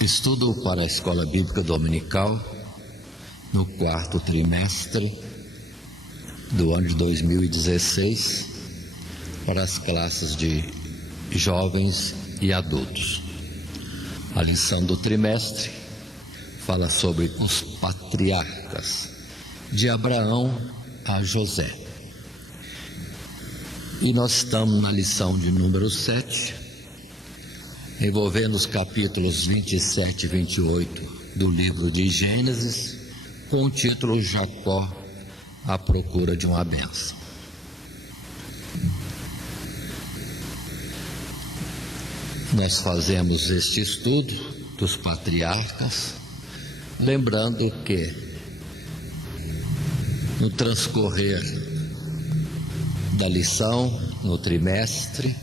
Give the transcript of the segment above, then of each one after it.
Estudo para a Escola Bíblica Dominical no quarto trimestre do ano de 2016 para as classes de jovens e adultos. A lição do trimestre fala sobre os patriarcas, de Abraão a José. E nós estamos na lição de número 7, envolvendo os capítulos 27 e 28 do livro de Gênesis, com o título Jacó à procura de uma bênção. Nós fazemos este estudo dos patriarcas, lembrando que no transcorrer da lição, no trimestre,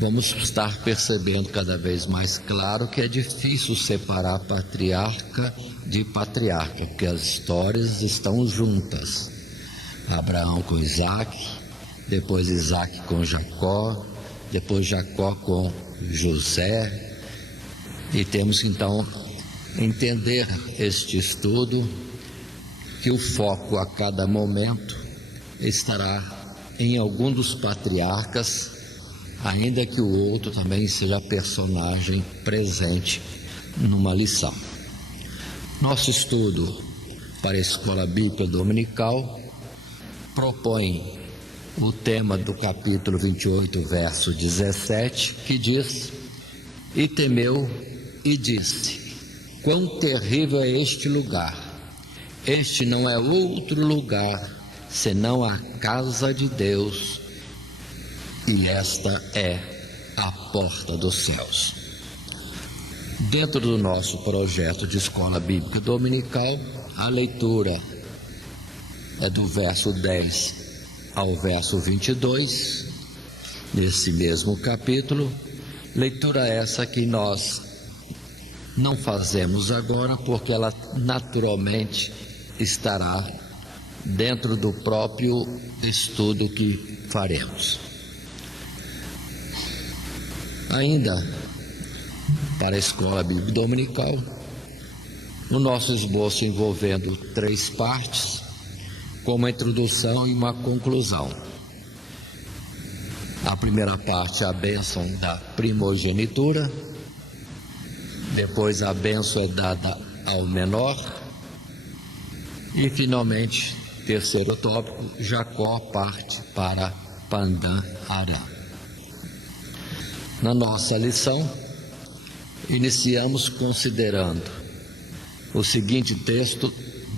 vamos estar percebendo cada vez mais claro que é difícil separar patriarca de patriarca, porque as histórias estão juntas. Abraão com Isaac, depois Isaac com Jacó, depois Jacó com José, e temos então entender este estudo, que o foco a cada momento estará em algum dos patriarcas, ainda que o outro também seja personagem presente numa lição. Nosso estudo para a Escola Bíblica Dominical propõe o tema do capítulo 28, verso 17, que diz: E temeu e disse: Quão terrível é este lugar! Este não é outro lugar, senão a casa de Deus, e esta é a porta dos céus. Dentro do nosso projeto de Escola Bíblica Dominical, a leitura é do verso 10 ao verso 22, nesse mesmo capítulo. Leitura essa que nós não fazemos agora, porque ela naturalmente estará dentro do próprio estudo que faremos. Ainda para a Escola Bíblica Dominical, o nosso esboço envolvendo 3 partes, com uma introdução e uma conclusão. A primeira parte é a bênção da primogenitura, depois a bênção é dada ao menor, e finalmente, terceiro tópico, Jacó parte para Padã Arã. Na nossa lição, iniciamos considerando o seguinte texto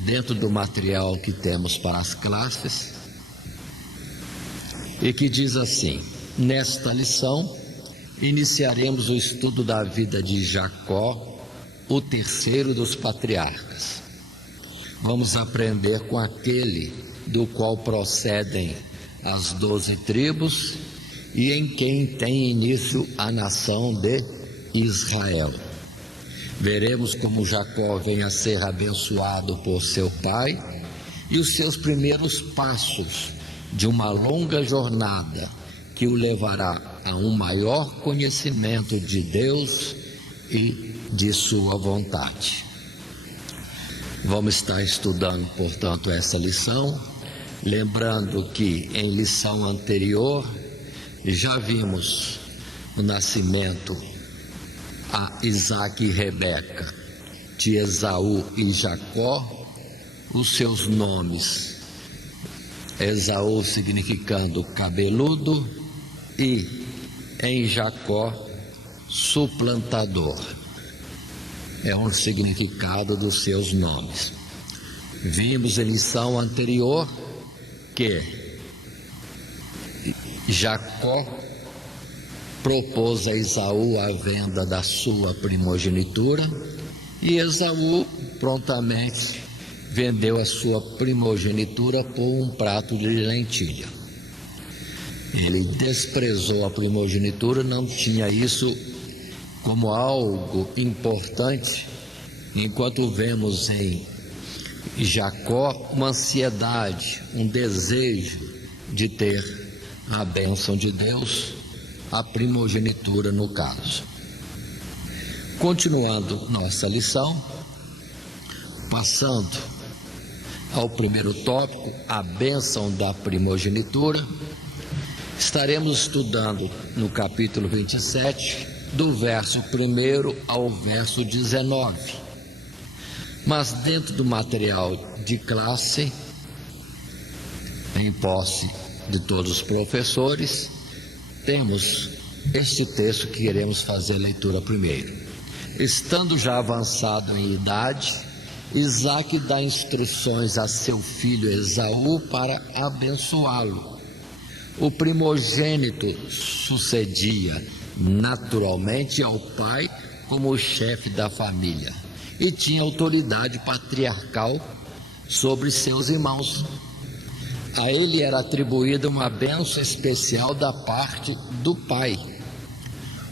dentro do material que temos para as classes, e que diz assim: Nesta lição, iniciaremos o estudo da vida de Jacó, o terceiro dos patriarcas. Vamos aprender com aquele do qual procedem as 12 tribos e em quem tem início a nação de Israel. Veremos como Jacó vem a ser abençoado por seu pai e os seus primeiros passos de uma longa jornada que o levará a um maior conhecimento de Deus e de sua vontade. Vamos estar estudando, portanto, essa lição, lembrando que em lição anterior já vimos o nascimento a Isaac e Rebeca, de Esaú e Jacó, os seus nomes: Esaú significando cabeludo e em Jacó suplantador. É um significado dos seus nomes. Vimos em lição anterior que Jacó propôs a Esaú a venda da sua primogenitura, e Esaú prontamente vendeu a sua primogenitura por um prato de lentilha. Ele desprezou a primogenitura, não tinha isso como algo importante, enquanto vemos em Jacó uma ansiedade, um desejo de ter a bênção de Deus, a primogenitura no caso. Continuando nossa lição, passando ao primeiro tópico, a bênção da primogenitura, estaremos estudando no capítulo 27, do verso 1 ao verso 19. Mas dentro do material de classe, em posse de todos os professores, temos este texto que queremos fazer a leitura primeiro. Estando já avançado em idade, Isaque dá instruções a seu filho Esaú para abençoá-lo. O primogênito sucedia naturalmente ao pai como o chefe da família e tinha autoridade patriarcal sobre seus irmãos. A ele era atribuída uma bênção especial da parte do pai.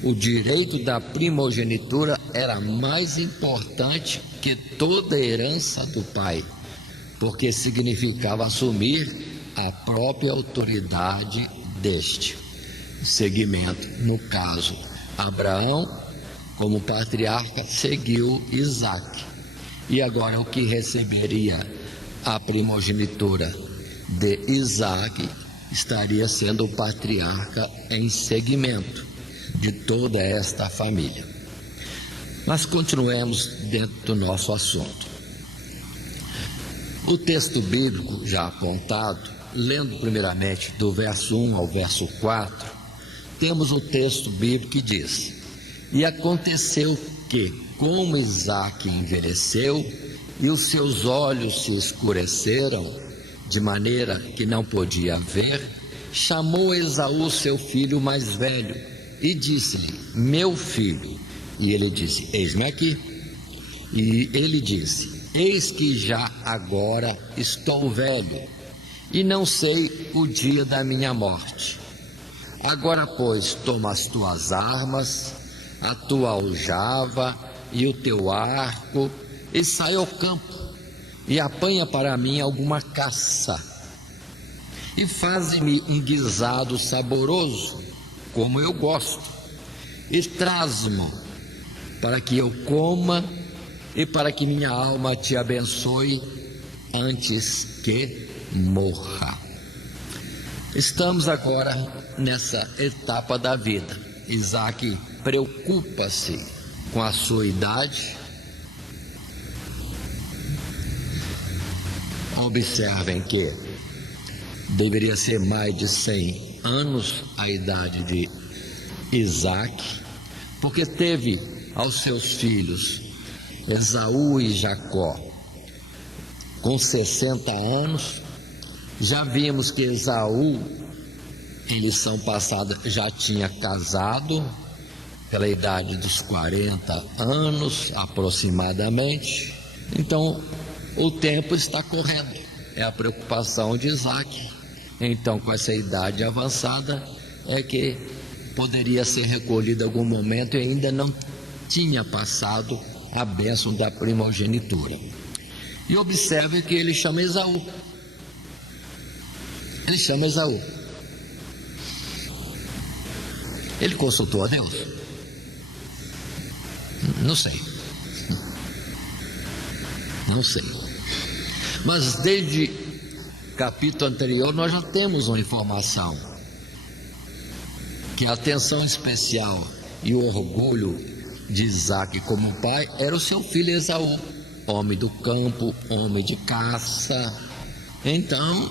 O direito da primogenitura era mais importante que toda a herança do pai, porque significava assumir a própria autoridade deste segmento. No caso, Abraão, como patriarca, seguiu Isaque. E agora o que receberia a primogenitura de Isaque estaria sendo o patriarca em segmento de toda esta família. Mas continuemos dentro do nosso assunto. O texto bíblico já apontado, lendo primeiramente do verso 1 ao verso 4, temos o texto bíblico que diz: E aconteceu que, como Isaque envelheceu e os seus olhos se escureceram, de maneira que não podia ver, chamou Esaú seu filho mais velho e disse-lhe: Meu filho. E ele disse: Eis-me aqui. E ele disse: Eis que já agora estou velho e não sei o dia da minha morte. Agora, pois, toma as tuas armas, a tua aljava e o teu arco, e sai ao campo, e apanha para mim alguma caça, e faze-me um guisado saboroso, como eu gosto, e traz-me, para que eu coma, e para que minha alma te abençoe, antes que morra. Estamos agora nessa etapa da vida. Isaque preocupa-se com a sua idade. Observem que deveria ser mais de 100 anos a idade de Isaque, porque teve aos seus filhos Esaú e Jacó com 60 anos. Já vimos que Esaú, em lição passada, já tinha casado pela idade dos 40 anos aproximadamente. Então o tempo está correndo, é a preocupação de Isaque. Então, com essa idade avançada, é que poderia ser recolhido em algum momento e ainda não tinha passado a bênção da primogenitura. E observe que ele chama Esaú. Ele chama Esaú. Ele consultou a Deus? Não sei. Não sei. Mas desde capítulo anterior nós já temos uma informação que a atenção especial e o orgulho de Isaque como pai era o seu filho Esaú, homem do campo, homem de caça. Então,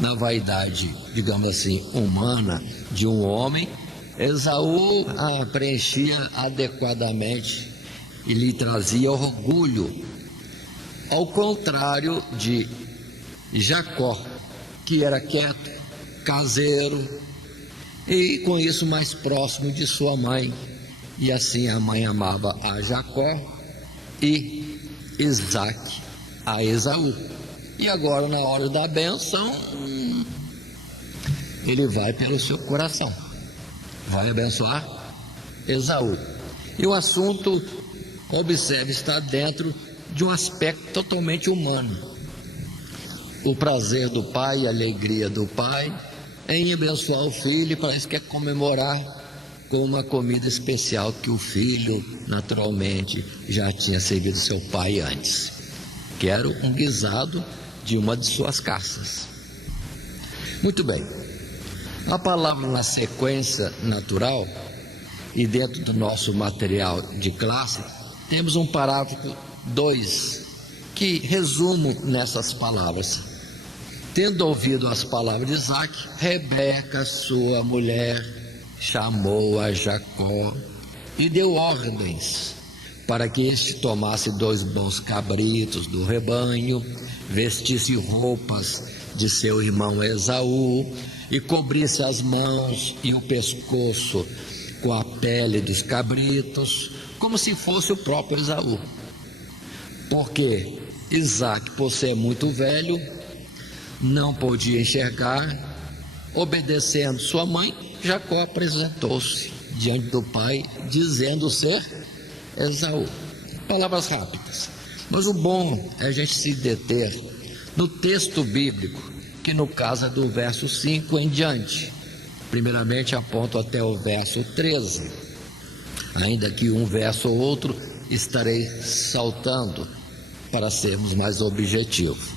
na vaidade, digamos assim, humana de um homem, Esaú preenchia adequadamente e lhe trazia orgulho, ao contrário de Jacó, que era quieto, caseiro e com isso mais próximo de sua mãe. E assim a mãe amava a Jacó e Isaque a Esaú. E agora, na hora da bênção, ele vai pelo seu coração, vai abençoar Esaú. E o assunto, observe, está dentro de um aspecto totalmente humano. O prazer do pai, a alegria do pai em abençoar o filho, parece que é comemorar com uma comida especial que o filho, naturalmente, já tinha servido seu pai antes, que era um guisado de uma de suas caças. Muito bem, a palavra na sequência natural e dentro do nosso material de classe, temos um parágrafo 2 que resumo nessas palavras. Tendo ouvido as palavras de Isaque, Rebeca, sua mulher, chamou a Jacó e deu ordens para que este tomasse 2 bons cabritos do rebanho, vestisse roupas de seu irmão Esaú e cobrisse as mãos e o pescoço com a pele dos cabritos, como se fosse o próprio Esaú. Porque Isaque, por ser muito velho, não podia enxergar. Obedecendo sua mãe, Jacó apresentou-se diante do pai, dizendo ser Esaú. Palavras rápidas, mas o bom é a gente se deter no texto bíblico, que no caso é do verso 5 em diante. Primeiramente aponto até o verso 13, ainda que um verso ou outro estarei saltando para sermos mais objetivos.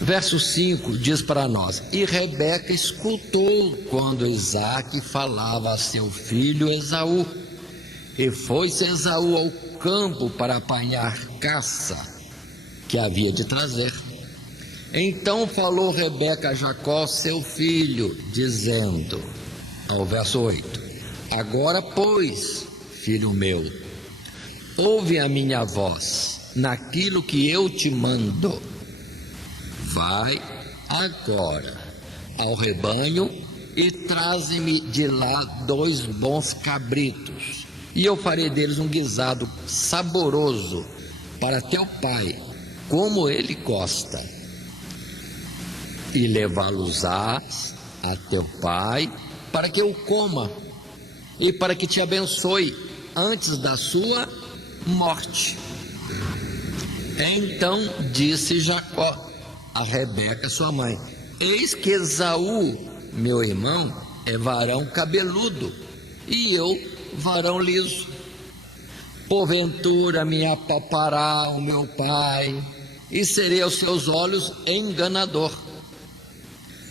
Verso 5 diz para nós: e Rebeca escutou quando Isaque falava a seu filho Esaú, e foi-se Esaú ao campo para apanhar caça que havia de trazer. Então falou Rebeca a Jacó, seu filho, dizendo, ao verso 8: agora, pois, filho meu, ouve a minha voz naquilo que eu te mando. Vai agora ao rebanho e traze-me de lá 2 bons cabritos, e eu farei deles um guisado saboroso para teu pai, como ele gosta. E levá-los-ás a teu pai, para que eu coma, e para que te abençoe antes da sua morte. Então disse Jacó a Rebeca, sua mãe: eis que Esaú, meu irmão, é varão cabeludo, e eu varão liso. Porventura me apalpará o meu pai, e serei aos seus olhos enganador.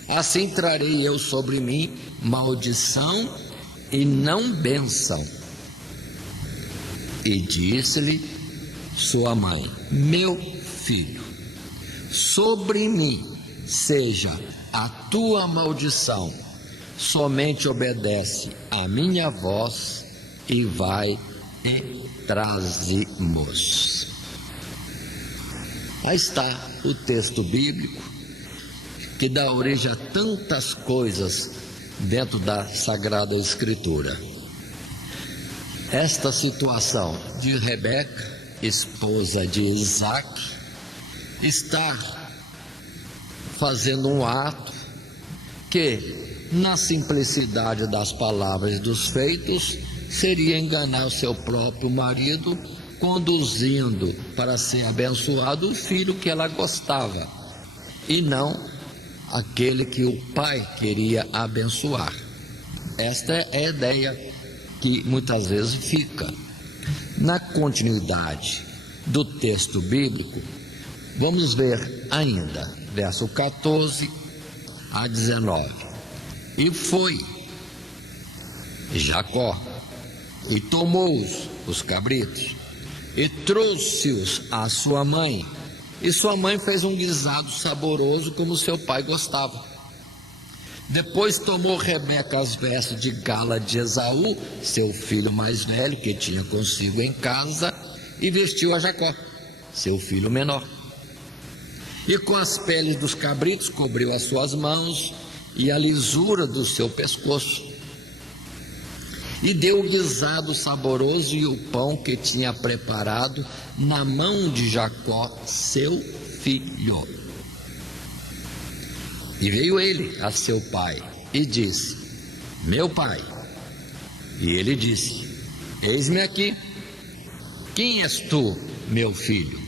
Assim trarei eu sobre mim maldição e não bênção. E disse-lhe sua mãe: meu filho, sobre mim seja a tua maldição, somente obedece a minha voz e vai e traze-mos. Aí está o texto bíblico que dá origem a tantas coisas dentro da Sagrada Escritura. Esta situação de Rebeca, esposa de Isaque, estar fazendo um ato que, na simplicidade das palavras e dos feitos, seria enganar o seu próprio marido, conduzindo para ser abençoado o filho que ela gostava, e não aquele que o pai queria abençoar. Esta é a ideia que muitas vezes fica. Na continuidade do texto bíblico, vamos ver ainda, verso 14 a 19. E foi Jacó, e tomou os cabritos, e trouxe-os à sua mãe, e sua mãe fez um guisado saboroso como seu pai gostava. Depois tomou Rebeca as vestes de gala de Esaú, seu filho mais velho, que tinha consigo em casa, e vestiu a Jacó, seu filho menor. E com as peles dos cabritos cobriu as suas mãos e a lisura do seu pescoço. E deu o guisado saboroso e o pão que tinha preparado na mão de Jacó, seu filho. E veio ele a seu pai e disse: meu pai. E ele disse: eis-me aqui. Quem és tu, meu filho?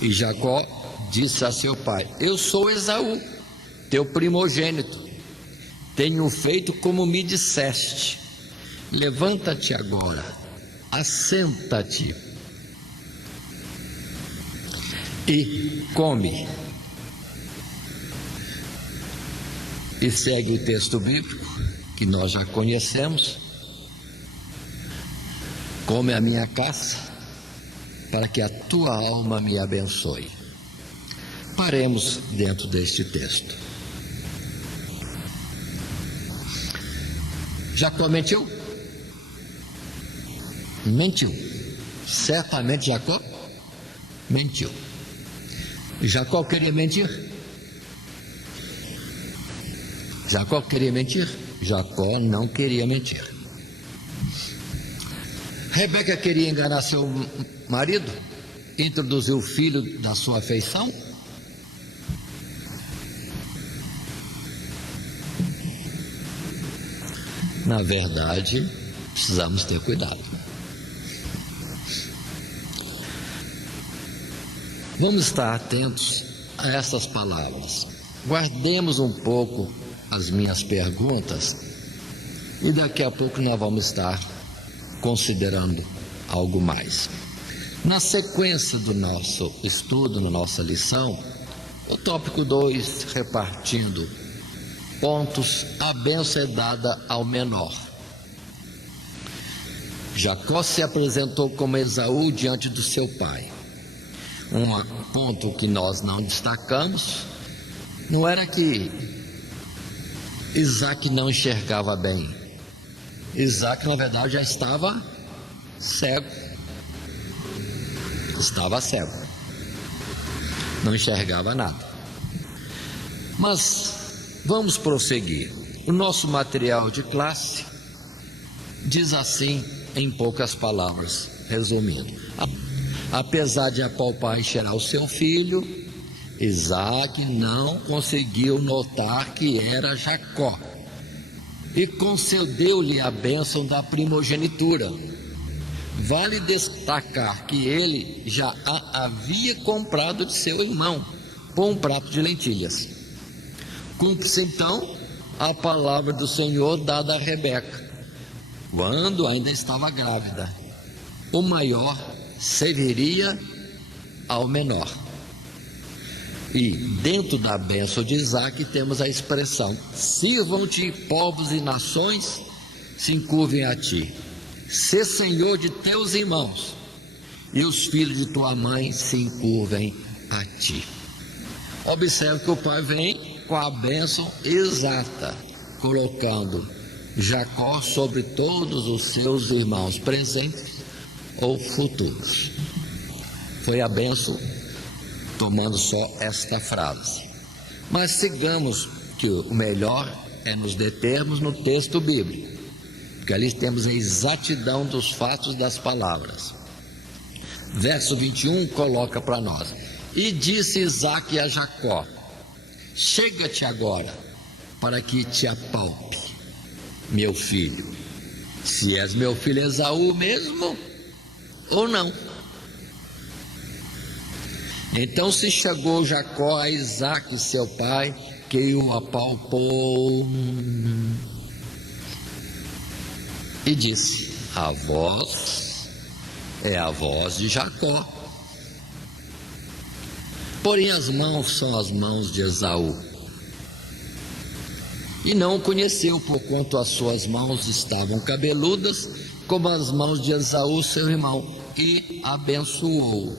E Jacó disse a seu pai: eu sou Esaú, teu primogênito. tenho feito como me disseste. Levanta-te agora, assenta-te e come. E segue o texto bíblico que nós já conhecemos: come a minha caça, para que a tua alma me abençoe. Paremos dentro deste texto. Jacó mentiu? Mentiu. Certamente Jacó mentiu. Jacó queria mentir? Jacó queria mentir? Jacó não queria mentir. Rebeca queria enganar seu marido? Introduzir o filho da sua afeição? Na verdade, precisamos ter cuidado. Vamos estar atentos a essas palavras. Guardemos um pouco as minhas perguntas e daqui a pouco nós vamos estar considerando algo mais. Na sequência do nosso estudo, na nossa lição, o tópico 2, repartindo pontos, a bênção é dada ao menor. Jacó se apresentou como Esaú diante do seu pai. Um ponto que nós não destacamos não era que Isaac não enxergava bem. Isaac, na verdade, já estava cego. Estava cego. Não enxergava nada. Mas vamos prosseguir. O nosso material de classe diz assim, em poucas palavras, resumindo: apesar de apalpar e cheirar o seu filho, Isaac não conseguiu notar que era Jacó e concedeu-lhe a bênção da primogenitura. Vale destacar que ele já a havia comprado de seu irmão por um prato de lentilhas. Cumpre-se então a palavra do Senhor dada a Rebeca, quando ainda estava grávida: o maior serviria ao menor. E dentro da bênção de Isaac temos a expressão: sirvam-te povos e nações, se encurvem a ti. Sê senhor de teus irmãos, e os filhos de tua mãe se encurvem a ti. Observe que o pai vem com a bênção exata, colocando Jacó sobre todos os seus irmãos presentes ou futuros. Foi a bênção tomando só esta frase. Mas sigamos, que o melhor é nos determos no texto bíblico, porque ali temos a exatidão dos fatos das palavras. Verso 21 coloca para nós: e disse Isaque a Jacó: chega-te agora, para que te apalpe, meu filho, se és meu filho Esaú mesmo ou não. Então se chegou Jacó a Isaque, seu pai, que o apalpou e disse: a voz é a voz de Jacó, porém as mãos são as mãos de Esaú. E não o conheceu, porquanto as suas mãos estavam cabeludas, como as mãos de Esaú, seu irmão, e abençoou.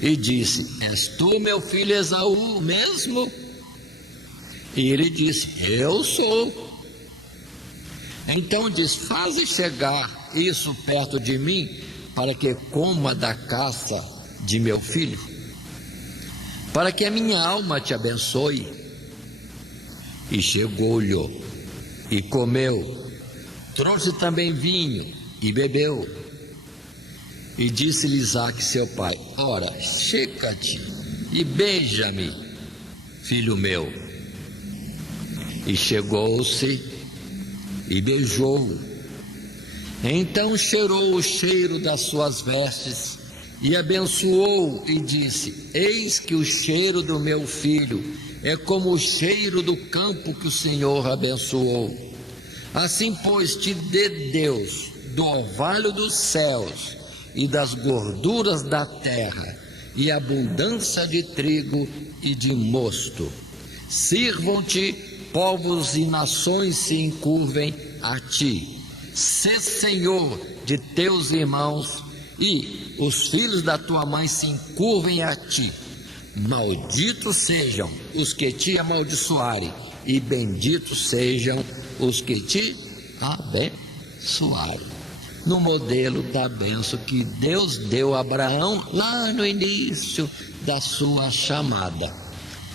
E disse: és tu meu filho Esaú mesmo? E ele disse: eu sou. Então diz: faze chegar isso perto de mim, para que coma da caça de meu filho, para que a minha alma te abençoe. E chegou-lhe e comeu, trouxe também vinho e bebeu. E disse-lhe Isaque, seu pai: ora, chega-te e beija-me, filho meu. E chegou-se e beijou-o. Então cheirou o cheiro das suas vestes E abençoou e disse: eis que o cheiro do meu filho é como o cheiro do campo que o Senhor abençoou. Assim, pois, te dê Deus do orvalho dos céus e das gorduras da terra, e abundância de trigo e de mosto. Sirvam-te povos e nações se encurvem a ti. Sê senhor de teus irmãos, e os filhos da tua mãe se encurvem a ti. Malditos sejam os que te amaldiçoarem, e benditos sejam os que te abençoarem. No modelo da bênção que Deus deu a Abraão lá no início da sua chamada.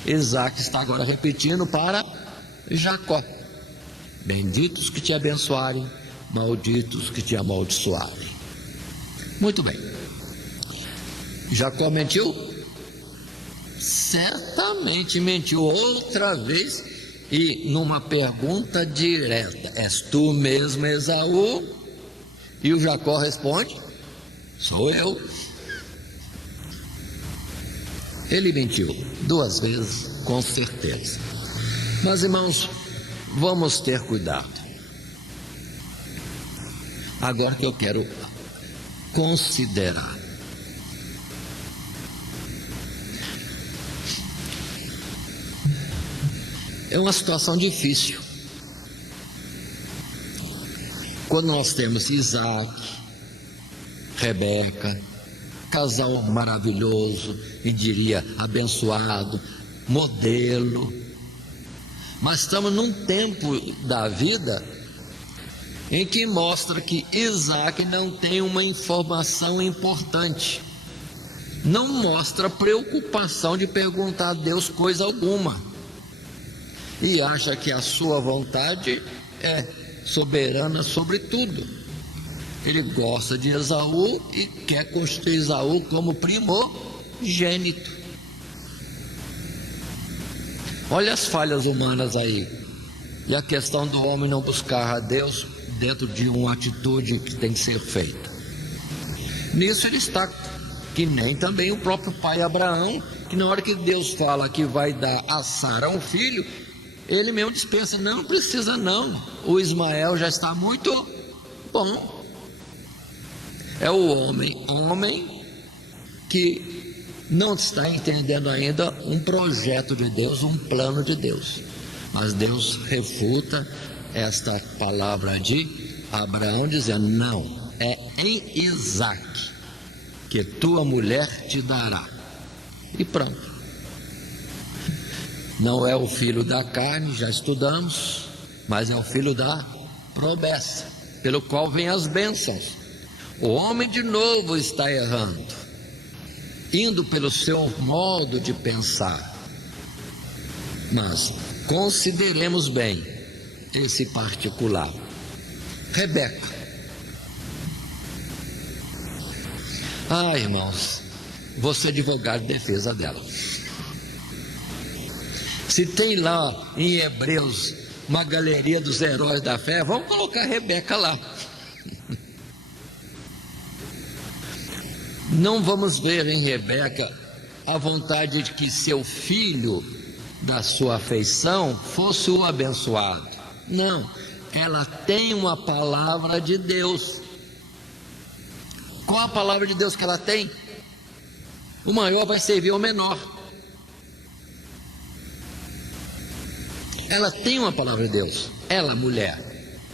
Isaac está agora repetindo para Jacó: benditos que te abençoarem, malditos que te amaldiçoarem. Muito bem. Jacó mentiu? Certamente mentiu outra vez, e numa pergunta direta: és tu mesmo Esaú? E o Jacó responde: sou eu. Ele mentiu 2 vezes, com certeza. Mas, irmãos, vamos ter cuidado. Agora que eu quero considerar. É uma situação difícil. Quando nós temos Isaac, Rebeca, casal maravilhoso, e diria abençoado, modelo, mas estamos num tempo da vida em que mostra que Isaac não tem uma informação importante, não mostra preocupação de perguntar a Deus coisa alguma, e acha que a sua vontade é soberana sobre tudo. Ele gosta de Esaú e quer constituir Esaú como primogênito. Olha as falhas humanas aí, e a questão do homem não buscar a Deus dentro de uma atitude que tem que ser feita. Nisso ele está que nem também o próprio pai Abraão, que na hora que Deus fala que vai dar a Sara um filho, ele mesmo dispensa: não precisa não, o Ismael já está muito bom. É o homem que não está entendendo ainda um projeto de Deus, um plano de Deus. Mas Deus refuta esta palavra de Abraão, dizendo: não, é em Isaque que tua mulher te dará. E pronto. Não é o filho da carne, já estudamos, mas é o filho da promessa, pelo qual vêm as bênçãos. O homem de novo está errando, indo pelo seu modo de pensar. Mas consideremos bem esse particular. Rebeca. Irmãos, vou ser advogado de defesa dela. Se tem lá em Hebreus uma galeria dos heróis da fé, vamos colocar Rebeca lá. Não vamos ver em Rebeca a vontade de que seu filho da sua afeição fosse o abençoado. Não, ela tem uma palavra de Deus. Qual a palavra de Deus que ela tem? O maior vai servir ao menor. Ela tem uma palavra de Deus, ela, mulher,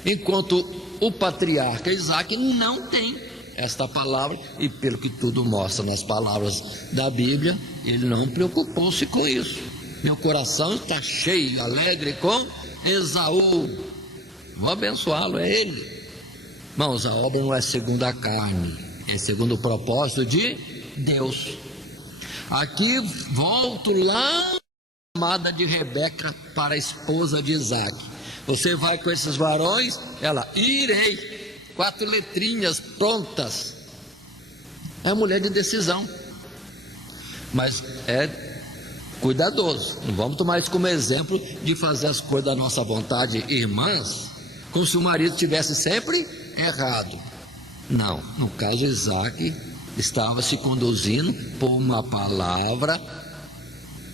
enquanto o patriarca Isaac não tem esta palavra, e pelo que tudo mostra nas palavras da Bíblia, ele não preocupou-se com isso. Meu coração está cheio, alegre com Esaú, vou abençoá-lo, é ele. Irmãos, a obra não é segundo a carne, é segundo o propósito de Deus. Aqui volto lá chamada de Rebeca para a esposa de Isaac. Você vai com esses varões? Ela: irei. 4 letrinhas prontas. É mulher de decisão, mas é cuidadoso. Não vamos tomar isso como exemplo de fazer as coisas da nossa vontade, irmãs, como se o marido tivesse sempre errado. Não, no caso Isaac estava se conduzindo por uma palavra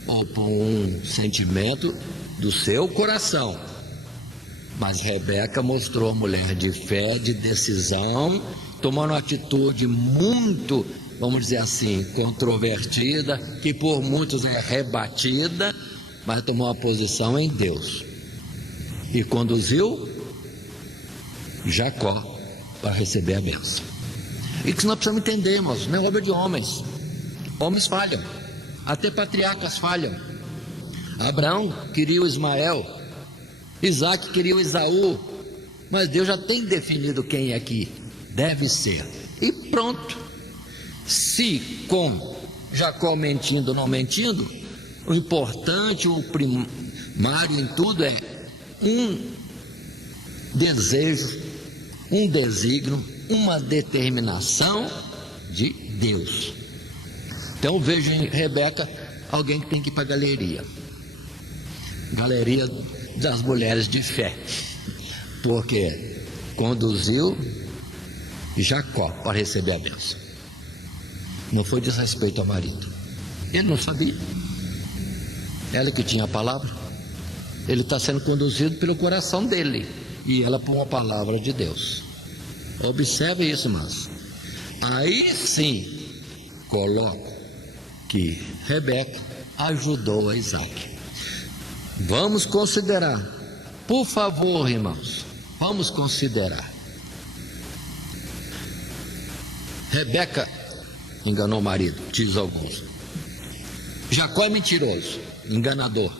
ou por um sentimento do seu coração. Mas Rebeca mostrou a mulher de fé, de decisão, tomando uma atitude muito, vamos dizer assim, controvertida, que por muitos é rebatida, mas tomou uma posição em Deus. E conduziu Jacó para receber a bênção. E que nós precisamos entender, irmãos, não é obra de homens. Homens falham, até patriarcas falham. Abraão queria o Ismael, Isaac queria o Esaú, mas Deus já tem definido quem é que deve ser. E pronto. Se com Jacó mentindo ou não mentindo, o importante, o primário em tudo é um desejo, um desígnio, uma determinação de Deus. Então eu vejo em Rebeca alguém que tem que ir para a galeria das mulheres de fé, porque conduziu Jacó para receber a bênção. Não foi desrespeito ao marido, ele não sabia, ela que tinha a palavra, ele está sendo conduzido pelo coração dele, e ela por uma palavra de Deus. Observe isso, irmãos. Aí sim coloco que Rebeca ajudou a Isaac. Vamos considerar, por favor, irmãos, vamos considerar. Rebeca enganou o marido, diz alguns. Jacó é mentiroso, enganador.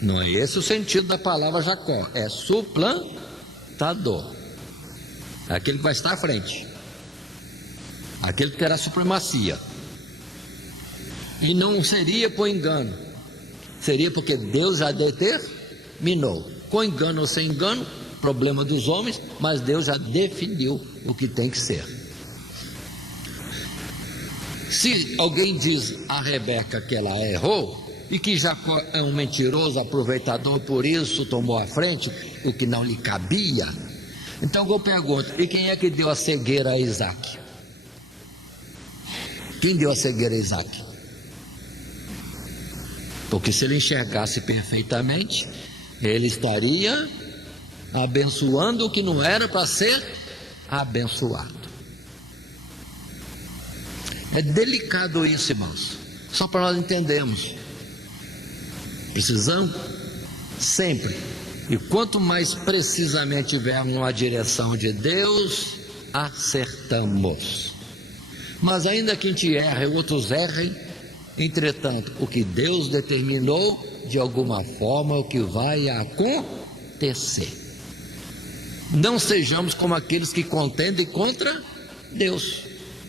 Não é esse o sentido da palavra Jacó, é suplantador. É aquele que vai estar à frente, aquele que terá supremacia. E não seria por engano, seria porque Deus já determinou. Com engano ou sem engano, problema dos homens, mas Deus já definiu o que tem que ser. Se alguém diz a Rebeca que ela errou e que Jacó é um mentiroso, aproveitador, por isso tomou a frente, o que não lhe cabia, então eu pergunto, e quem é que deu a cegueira a Isaac? Quem deu a cegueira a Isaac? Porque se ele enxergasse perfeitamente, ele estaria abençoando o que não era para ser abençoado. É delicado isso, irmãos, só para nós entendermos. Precisamos sempre, e quanto mais precisamente tivermos uma direção de Deus, acertamos. Mas ainda que a gente erre, outros errem, entretanto, o que Deus determinou, de alguma forma, é o que vai acontecer. Não sejamos como aqueles que contendem contra Deus,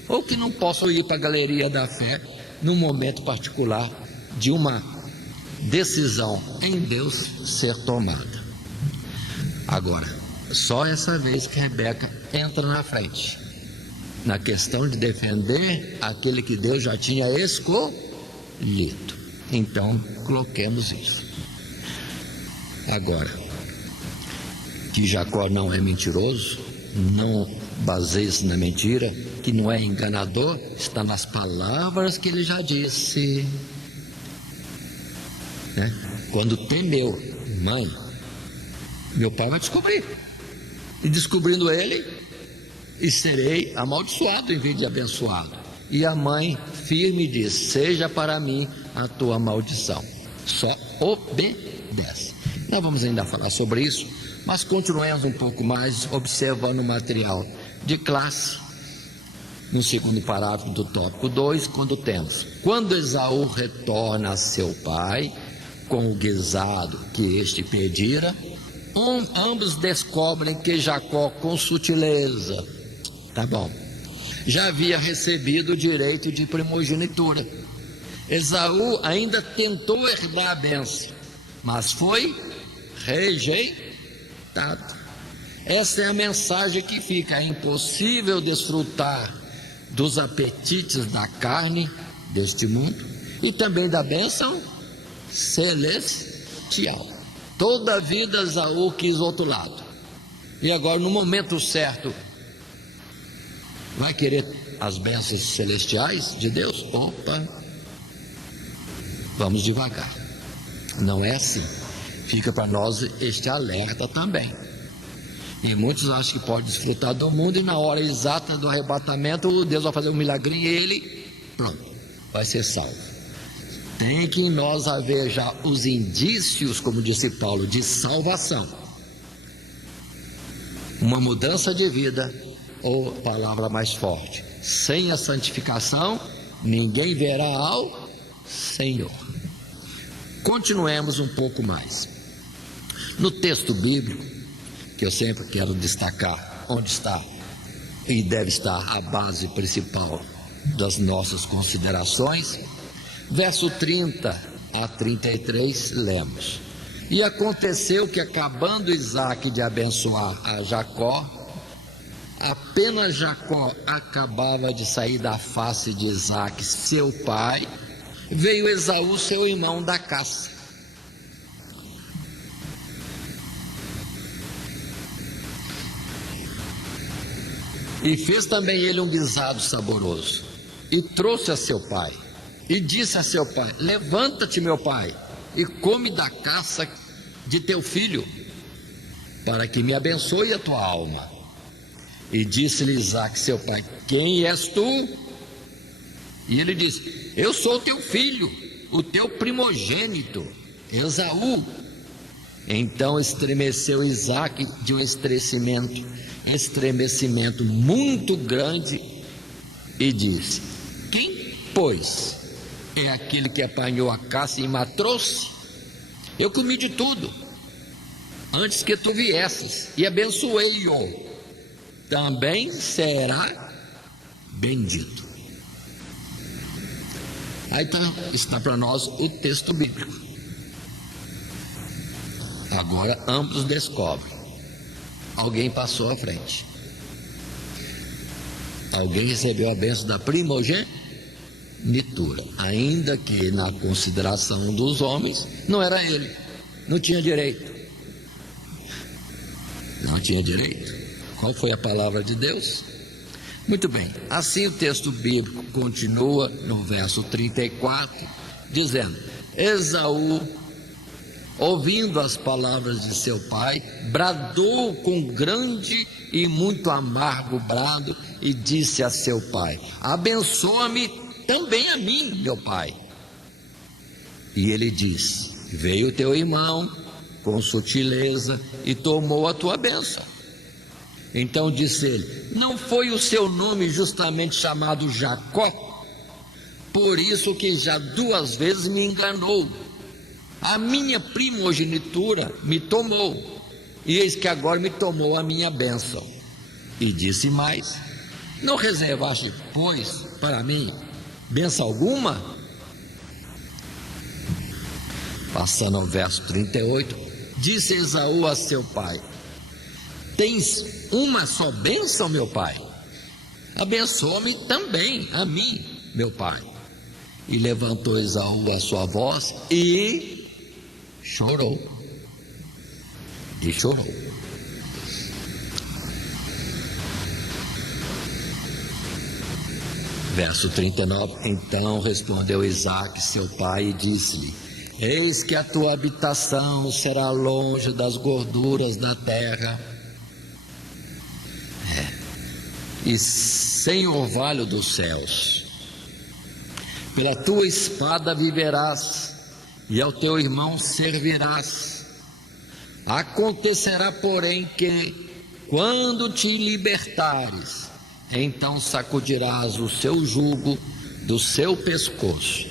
ou que não possam ir para a galeria da fé num momento particular de uma decisão em Deus ser tomada. Agora, só essa vez que Rebeca entra na frente, na questão de defender aquele que Deus já tinha escolhido. Então, coloquemos isso. Agora, que Jacó não é mentiroso, não baseie-se na mentira, que não é enganador, está nas palavras que ele já disse, né? Quando temeu, mãe, meu pai vai descobrir, e descobrindo ele, e serei amaldiçoado em vez de abençoado. E a mãe firme diz, seja para mim a tua maldição, só obedece. Nós vamos ainda falar sobre isso, mas continuemos um pouco mais observando o material de classe, no segundo parágrafo do tópico 2, quando Esaú retorna a seu pai, com o guisado que este pedira, ambos descobrem que Jacó, com sutileza, já havia recebido o direito de primogenitura. Esaú ainda tentou herdar a bênção, mas foi rejeitado. Essa é a mensagem que fica: é impossível desfrutar dos apetites da carne deste mundo e também da bênção celestial. Toda a vida Esaú quis outro lado, e agora no momento certo vai querer as bênçãos celestiais de Deus? Opa, vamos devagar. Não é assim. Fica para nós este alerta também. E muitos acham que pode desfrutar do mundo e na hora exata do arrebatamento Deus vai fazer um milagrinho e ele, pronto, vai ser salvo. Tem que em nós haver já os indícios, como disse Paulo, de salvação. Uma mudança de vida, ou palavra mais forte, sem a santificação, ninguém verá ao Senhor. Continuemos um pouco mais. No texto bíblico, que eu sempre quero destacar, onde está e deve estar a base principal das nossas considerações, verso 30 a 33, lemos: E aconteceu que, acabando Isaque de abençoar a Jacó, apenas Jacó acabava de sair da face de Isaque, seu pai, veio Esaú, seu irmão, da caça. E fez também ele um guisado saboroso, e trouxe a seu pai, e disse a seu pai: Levanta-te, meu pai, e come da caça de teu filho, para que me abençoe a tua alma. E disse-lhe Isaque, seu pai: Quem és tu? E ele disse: Eu sou teu filho, o teu primogênito, Esaú. Então estremeceu Isaque de um estremecimento muito grande, e disse: Quem, pois, é aquele que apanhou a caça e me trouxe? Eu comi de tudo, antes que tu viesses, e abençoei-o. Também será bendito. Aí está para nós o texto bíblico. Agora ambos descobrem. Alguém passou à frente. Alguém recebeu a bênção da primogenitura, ainda que na consideração dos homens não era ele, não tinha direito. Não tinha direito. Qual foi a palavra de Deus? Muito bem, assim o texto bíblico continua no verso 34, dizendo: Esaú, ouvindo as palavras de seu pai, bradou com grande e muito amargo brado e disse a seu pai: Abençoa-me também a mim, meu pai. E ele disse: Veio teu irmão com sutileza e tomou a tua bênção. Então disse ele: Não foi o seu nome justamente chamado Jacó? Por isso que já 2 vezes me enganou. A minha primogenitura me tomou, e eis que agora me tomou a minha bênção. E disse mais: Não reservaste, pois, para mim bênção alguma? Passando ao verso 38, disse Esaú a seu pai: Tens uma só bênção, meu pai? Abençoa-me também a mim, meu pai. E levantou Esaú a sua voz e chorou. E chorou. Verso 39, então respondeu Isaque, seu pai, e disse-lhe: Eis que a tua habitação será longe das gorduras da terra, e sem orvalho dos céus. Pela tua espada viverás, e ao teu irmão servirás. Acontecerá, porém, que, quando te libertares, então sacudirás o seu jugo do seu pescoço.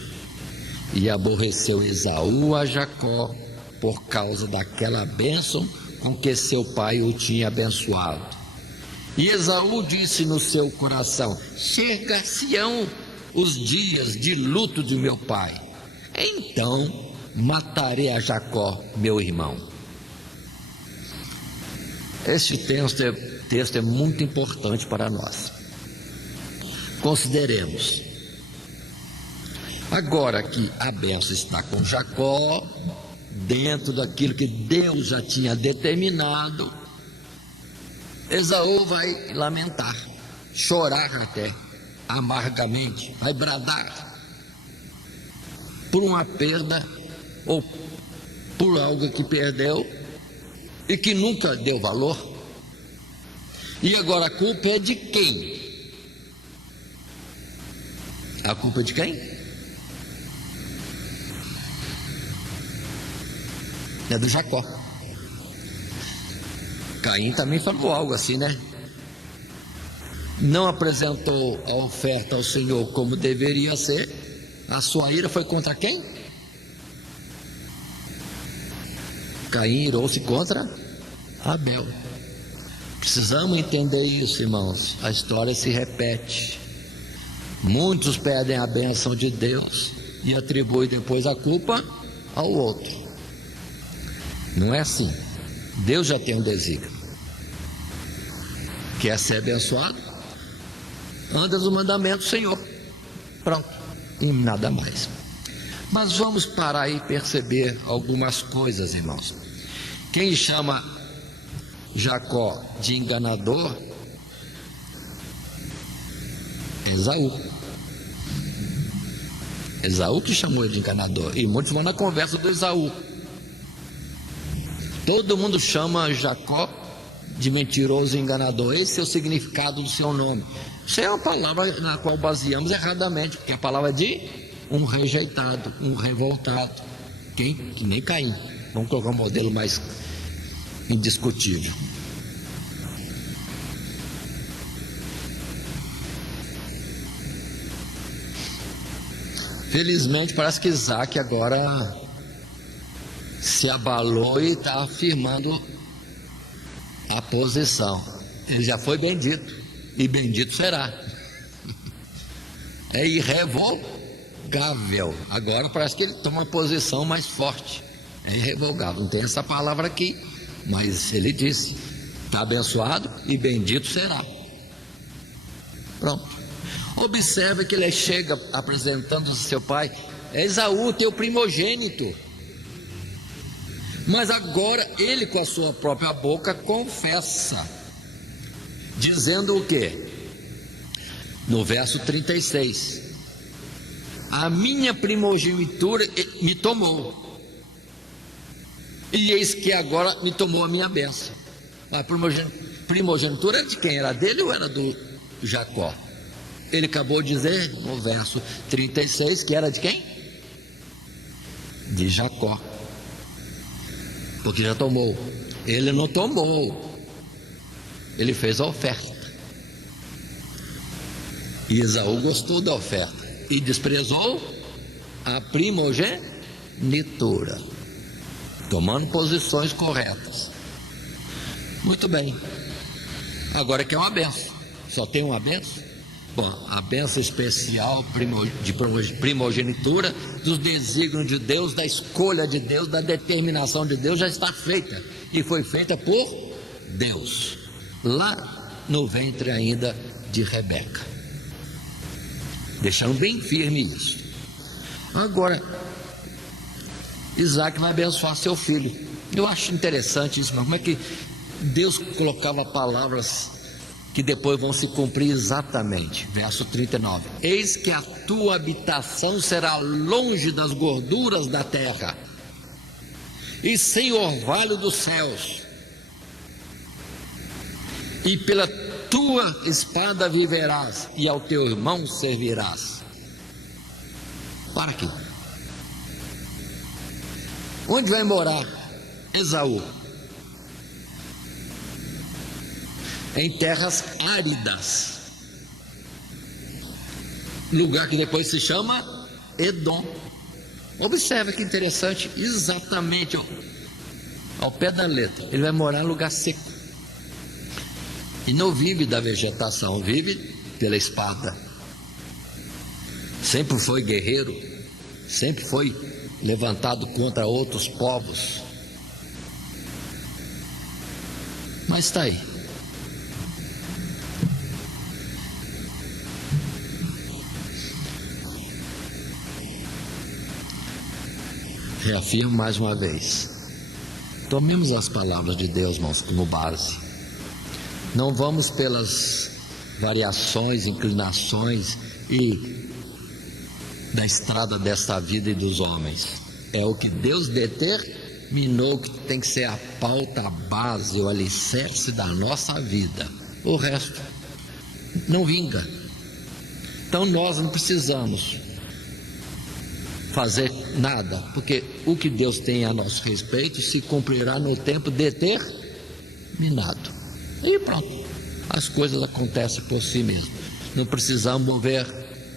E aborreceu Esaú a Jacó por causa daquela bênção com que seu pai o tinha abençoado. E Esaú disse no seu coração: Chegar-se-ão os dias de luto de meu pai, então matarei a Jacó, meu irmão. Este texto é muito importante para nós. Consideremos. Agora que a bênção está com Jacó, dentro daquilo que Deus já tinha determinado, Esaú vai lamentar, chorar até, amargamente, vai bradar por uma perda ou por algo que perdeu e que nunca deu valor. E agora a culpa é de quem? A culpa é de quem? É do Jacó. Caim também falou algo assim, né? Não apresentou a oferta ao Senhor como deveria ser. A sua ira foi contra quem? Caim irou-se contra Abel. Precisamos entender isso, irmãos. A história se repete. Muitos pedem a bênção de Deus e atribuem depois a culpa ao outro. Não é assim. Deus já tem um desígnio. Quer ser abençoado? Anda nos mandamentos do Senhor. Pronto. E nada mais. Mas vamos parar e perceber algumas coisas, irmãos. Quem chama Jacó de enganador é Esaú. Esaú que chamou ele de enganador. E muitos vão na conversa do Esaú. Todo mundo chama Jacó de mentiroso e enganador. Esse é o significado do seu nome. Isso é uma palavra na qual baseamos erradamente, porque é a palavra de um rejeitado, um revoltado, que nem Caim. Vamos colocar um modelo mais indiscutível. Felizmente parece que Isaac agora se abalou e está afirmando a posição. Ele já foi bendito e bendito será. É irrevogável. Agora parece que ele toma uma posição mais forte. É irrevogável. Não tem essa palavra aqui, mas ele disse: está abençoado e bendito será. Pronto. Observe que ele chega apresentando-se ao seu pai: é Esaú, teu primogênito. Mas agora ele, com a sua própria boca, confessa, dizendo o quê? No verso 36: a minha primogenitura me tomou, e eis que agora me tomou a minha bênção. A primogenitura era de quem? Era dele ou era do Jacó? Ele acabou de dizer no verso 36 que era de quem? De Jacó. Porque já tomou. Ele não tomou. Ele fez a oferta. E Esaú gostou da oferta e desprezou a primogenitura, tomando posições corretas. Muito bem. Agora quer uma benção. Só tem uma benção? Bom, a bênção especial de primogenitura, dos desígnios de Deus, da escolha de Deus, da determinação de Deus já está feita. E foi feita por Deus, lá no ventre ainda de Rebeca. Deixando bem firme isso. Agora, Isaac vai abençoar seu filho. Eu acho interessante isso, mas como é que Deus colocava palavras que depois vão se cumprir exatamente. Verso 39: eis que a tua habitação será longe das gorduras da terra e sem orvalho dos céus, e pela tua espada viverás e ao teu irmão servirás. Para aqui. Onde vai morar Esaú? Em terras áridas, lugar que depois se chama Edom. Observe que interessante, exatamente ao pé da letra. Ele vai morar em lugar seco e não vive da vegetação, vive pela espada. Sempre foi guerreiro, sempre foi levantado contra outros povos, mas está aí. Reafirmo mais uma vez: tomemos as palavras de Deus, irmãos, como base. Não vamos pelas variações, inclinações e da estrada desta vida e dos homens. É o que Deus determinou que tem que ser a pauta, a base, o alicerce da nossa vida. O resto não vinga. Então nós não precisamos fazer nada, porque o que Deus tem a nosso respeito se cumprirá no tempo determinado. E pronto, as coisas acontecem por si mesmo. Não precisamos mover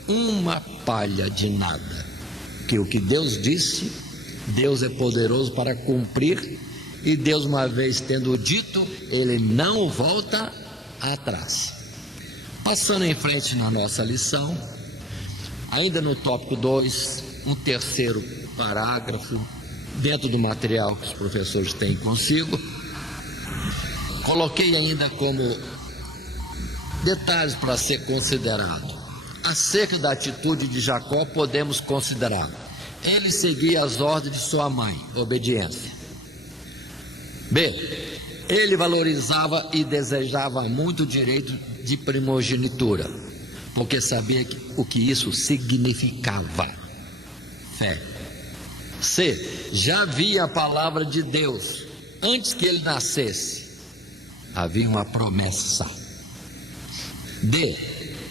uma palha de nada, que o que Deus disse, Deus é poderoso para cumprir, e Deus, uma vez tendo dito, Ele não volta atrás. Passando em frente na nossa lição, ainda no tópico 2, um terceiro parágrafo, dentro do material que os professores têm consigo, coloquei ainda como detalhes para ser considerado. Acerca da atitude de Jacó, podemos considerar: ele seguia as ordens de sua mãe, obediência. B, ele valorizava e desejava muito o direito de primogenitura, porque sabia o que isso significava: fé. C, já havia a palavra de Deus antes que ele nascesse, havia uma promessa. D,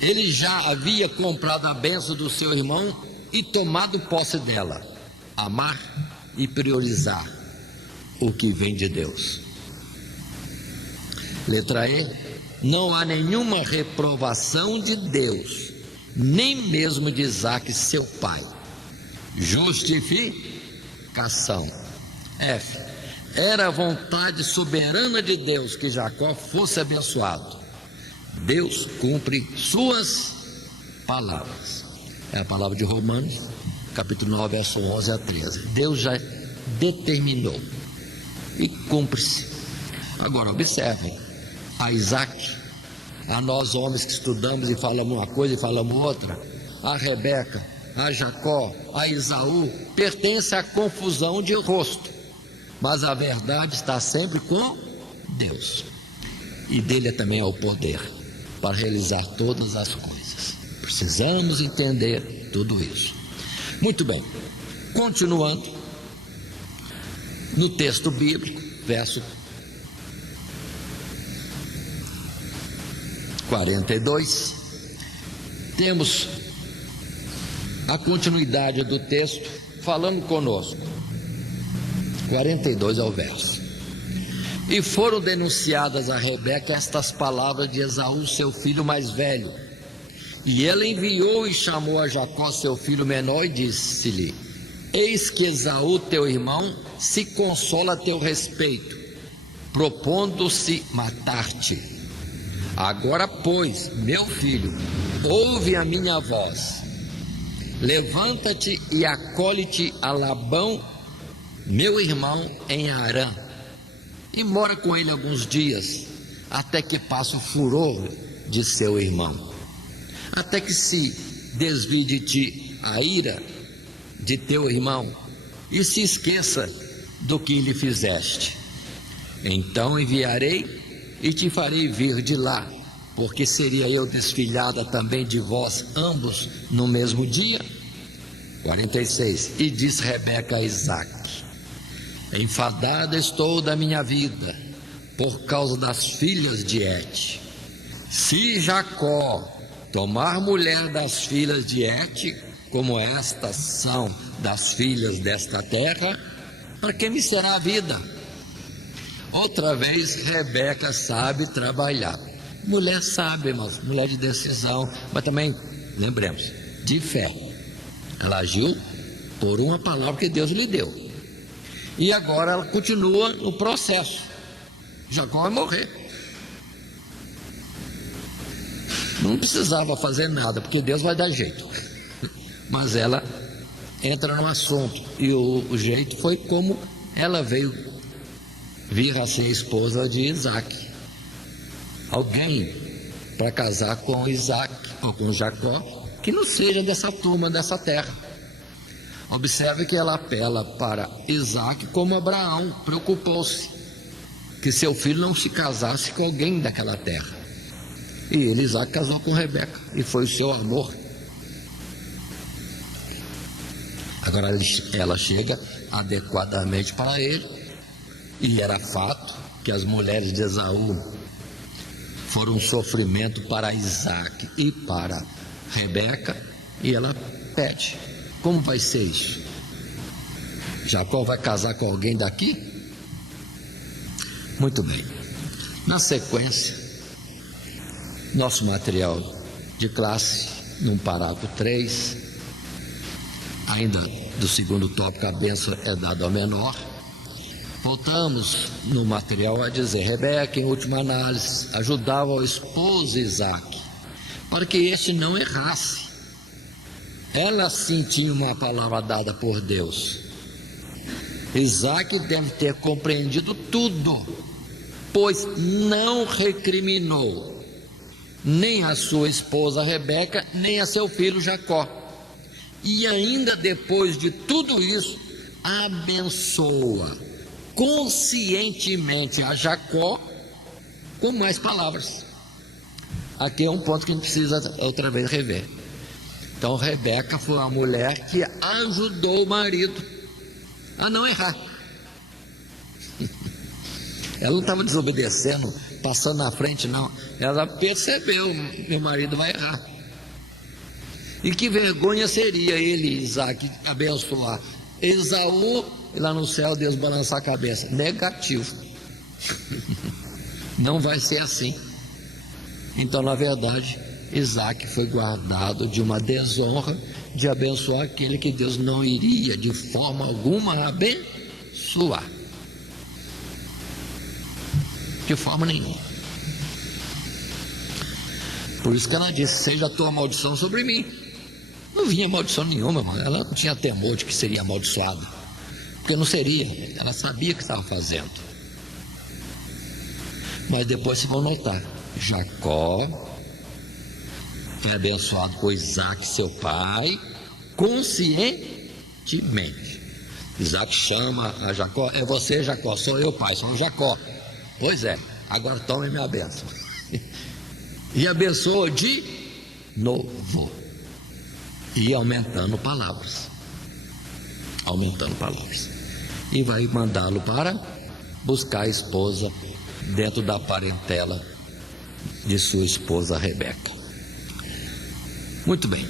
ele já havia comprado a bênção do seu irmão e tomado posse dela. Amar e priorizar o que vem de Deus. Letra E, não há nenhuma reprovação de Deus, nem mesmo de Isaac, seu pai. Justificação. F, era a vontade soberana de Deus que Jacó fosse abençoado. Deus cumpre suas palavras. É a palavra de Romanos, capítulo 9, verso 11 a 13. Deus já determinou e cumpre-se. Agora observem, a Isaac, a nós homens que estudamos e falamos uma coisa e falamos outra, a Rebeca, a Jacó, a Esaú, pertence à confusão de rosto, mas a verdade está sempre com Deus, e dele também é o poder para realizar todas as coisas. Precisamos entender tudo isso. Muito bem, continuando no texto bíblico, verso 42, temos a continuidade do texto falando conosco. 42 é o verso. E foram denunciadas a Rebeca estas palavras de Esaú, seu filho mais velho. E ela enviou e chamou a Jacó, seu filho menor, e disse-lhe: eis que Esaú, teu irmão, se consola a teu respeito, propondo-se matar-te. Agora, pois, meu filho, ouve a minha voz. Levanta-te e acolhe-te a Labão, meu irmão, em Harã, e mora com ele alguns dias, até que passe o furor de seu irmão, até que se desvie de ti a ira de teu irmão, e se esqueça do que lhe fizeste. Então enviarei e te farei vir de lá, porque seria eu desfilhada também de vós ambos no mesmo dia. 46, e diz Rebeca a Isaque: enfadada estou da minha vida, por causa das filhas de Et. Se Jacó tomar mulher das filhas de Et, como estas são das filhas desta terra, para que me será a vida? Outra vez Rebeca sabe trabalhar. Mulher sabe, irmãos, mulher de decisão, mas também, lembremos, de fé. Ela agiu por uma palavra que Deus lhe deu. E agora ela continua no processo. Jacó vai morrer. Não precisava fazer nada, porque Deus vai dar jeito. Mas ela entra no assunto. E o jeito foi como ela veio vir a ser esposa de Isaac. Alguém para casar com Isaac ou com Jacó que não seja dessa turma, dessa terra. Observe que ela apela para Isaac como Abraão preocupou-se que seu filho não se casasse com alguém daquela terra. E ele, Isaac, casou com Rebeca, e foi o seu amor. Agora ela chega adequadamente para ele, e era fato que as mulheres de Esaú foram um sofrimento para Isaac e para Rebeca, e ela pede: como vai ser isso? Jacó vai casar com alguém daqui? Muito bem. Na sequência, nosso material de classe, no parágrafo 3, ainda do segundo tópico, a bênção é dada ao menor. Voltamos no material a dizer: Rebeca, em última análise, ajudava o esposo Isaac para que este não errasse. Ela sim tinha uma palavra dada por Deus. Isaac deve ter compreendido tudo, pois não recriminou nem a sua esposa Rebeca, nem a seu filho Jacó. E ainda depois de tudo isso, abençoa conscientemente a Jacó com mais palavras. Aqui é um ponto que a gente precisa outra vez rever. Então Rebeca foi uma mulher que ajudou o marido a não errar. Ela não estava desobedecendo, passando na frente, não. Ela percebeu: meu marido vai errar. E que vergonha seria ele, Isaac, abençoar Esaú, e lá no céu Deus balançar a cabeça. Negativo. Não vai ser assim. Então, na verdade, Isaac foi guardado de uma desonra de abençoar aquele que Deus não iria de forma alguma abençoar. De forma nenhuma. Por isso que ela disse: seja a tua maldição sobre mim. Não vinha maldição nenhuma, irmão. Ela não tinha temor de que seria amaldiçoada, porque não seria. Ela sabia o que estava fazendo. Mas depois vocês vão notar: Jacó foi abençoado por Isaac, seu pai, conscientemente. Isaac chama a Jacó: é você, Jacó? Sou eu, pai, sou o Jacó. Pois é, agora tome minha bênção. E abençoa de novo. E aumentando palavras. Aumentando palavras. E vai mandá-lo para buscar a esposa dentro da parentela de sua esposa Rebeca. Muito bem.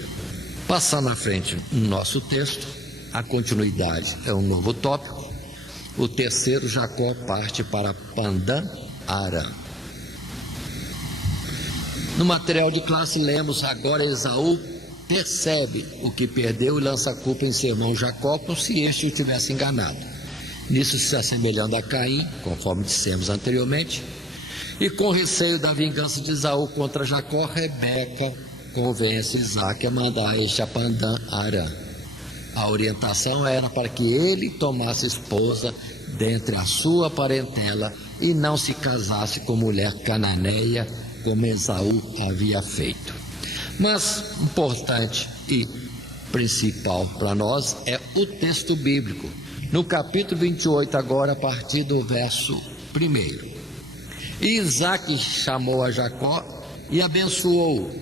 Passando à frente no nosso texto, a continuidade é um novo tópico. O terceiro, Jacó parte para Pandã Arã. No material de classe lemos: agora Esaú percebe o que perdeu e lança a culpa em seu irmão Jacó, como se este o tivesse enganado. Nisso se assemelhando a Caim, conforme dissemos anteriormente, e com receio da vingança de Esaú contra Jacó, Rebeca convence Isaac a mandar este a Pandã Arã. A orientação era para que ele tomasse esposa dentre a sua parentela e não se casasse com mulher cananeia, como Esaú havia feito. Mas importante e principal para nós é o texto bíblico. No capítulo 28, agora, a partir do verso 1. Isaac chamou a Jacó e abençoou-o,